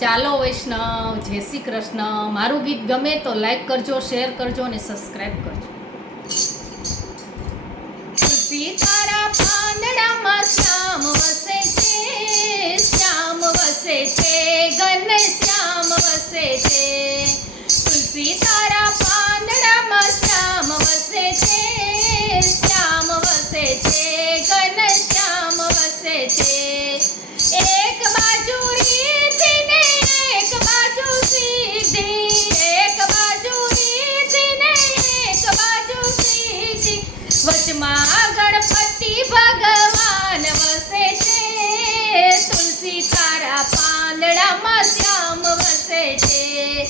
ચાલો વૈષ્ણવ, જય શ્રી કૃષ્ણ. મારું ગીત ગમે તો લાઈક કરજો શેર કરજો અને સબસ્ક્રાઈબ કરજો. વસે છે તુલસી તારા પાંદડામાં શ્યામ વસે છે, શ્યામ વસે છે શ્યામ વસે છે. એક વચમાં ગણપતિ ભગવાન વસે છે. તુલસી તારા પાંદડામાં શ્યામ વસે છે.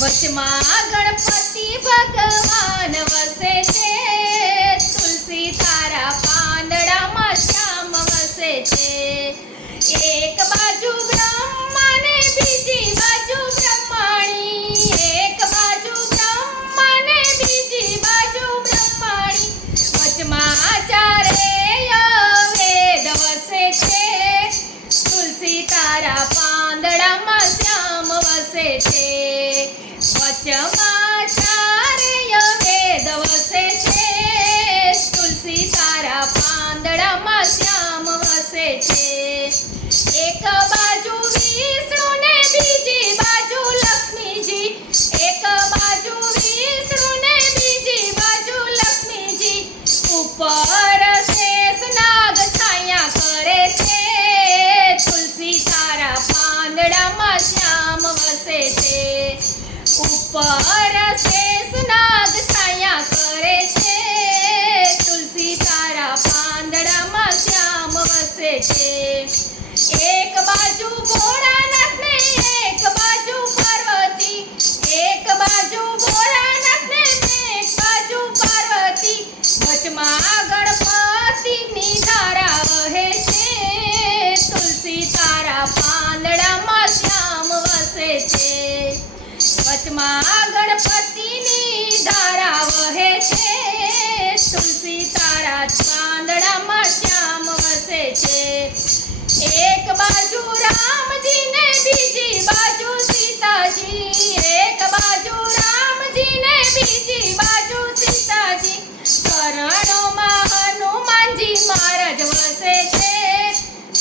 વચમાં ગણપતિ ભગવાન વસે છે. તુલસી તારા પાંદડામાં શ્યામ વસે છે. એક બાજુ વચમાં ચારેય વેદ વસે છે તુલસી તારા પાંદડામાં શ્યામ વસે છે. એક ઉપર શેષ કરે છે. તુલસી તારા પાંદડામાં શ્યામ વસે છે. એક બાજુ ભોળાનાથ ને એક બાજુ પાર્વતી, એક બાજુ ભોળાનાથ ને એક બાજુ પાર્વતી, વચમાં ગણપતિની ધારા વહે છે. તુલસી તારા પાંદડામાં શ્યામ વસે છે. વચમાં ગણપતિની ધારા વહે છે. તુલસી તારા પાંદડામાં શ્યામ વસે છે. એક બાજુ રામજી બીજી બાજુ સીતાજી. એક બાજુ રામજી બીજી બાજુ સીતાજી. ચરણોમાં હનુમાનજી મહારાજ વસે છે.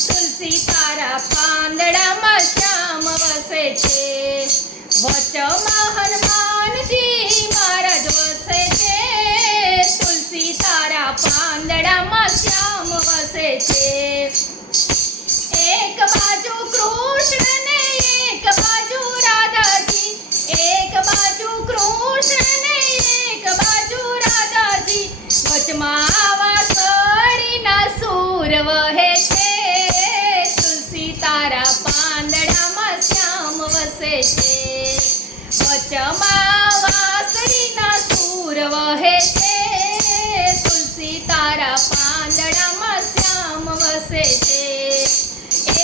તુલસી તારા પાંદડામાં શ્યામ વસે છે. વચમાં હનુમાનજી મહારાજ વસે છે. તુલસી તારા પાંદડામાં શ્યામ વસે છે. એક બાજુ કૃષ્ણ ને બાજુ રાધાજી. એક બાજુ કૃષ્ણ ને એક બાજુ રાધાજી. વચમાં વાસળીના સૂર વહે છે. તુલસી તારા પાંદડામાં શ્યામ વસે છે. વચમાં વાસળીના વહે છે તુલસી તારા પાંદડામાં શ્યામ વસે છે.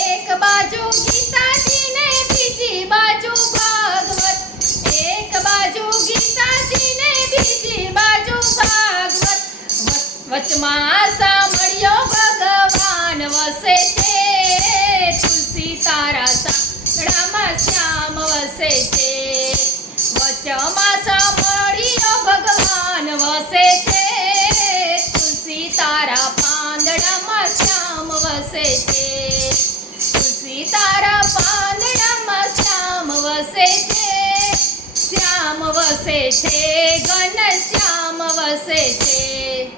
એક બાજુ ગીતાજી બીજી બાજુ ભાગવત. એક બાજુ ગીતાજી ને બીજી બાજુ ભાગવત. વચમાં સાંભળ્યો ભગવાન વસે છે તુલસી તારા સાંકડામાં શ્યામ વસે પાંદડામાં શ્યામ વસે છે. તુલસી તારા પાંદડામાં શ્યામ વસે છે. શ્યામ વસે છે, ઘન શ્યામ વસે છે.